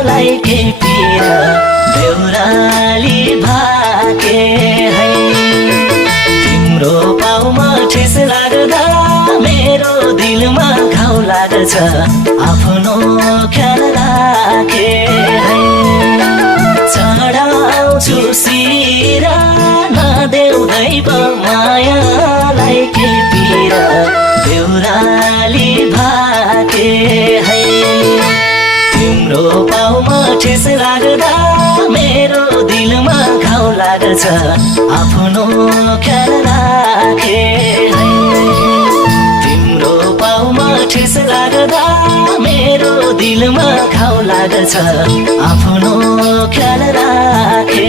मायालाई के पीरा बेहुराली भाके है तिम्रो पाउमा ठेस लाग्दा मेरो दिलमा घाउ लाग्छ आफ्नो ख्याल राखे है चढाउँछु सिरा नदेऊ दैव मायालाई के पीरा बेहुराली भाके है तिम्रो पाउमा ठेस लाग्दा मेरो दिलमा घाउ लाग्छ आफ्नो ख्याल राखे है तिम्रो पाउमा ठेस लाग्दा मेरो दिलमा घाउ लाग्छ आफ्नो ख्याल राखे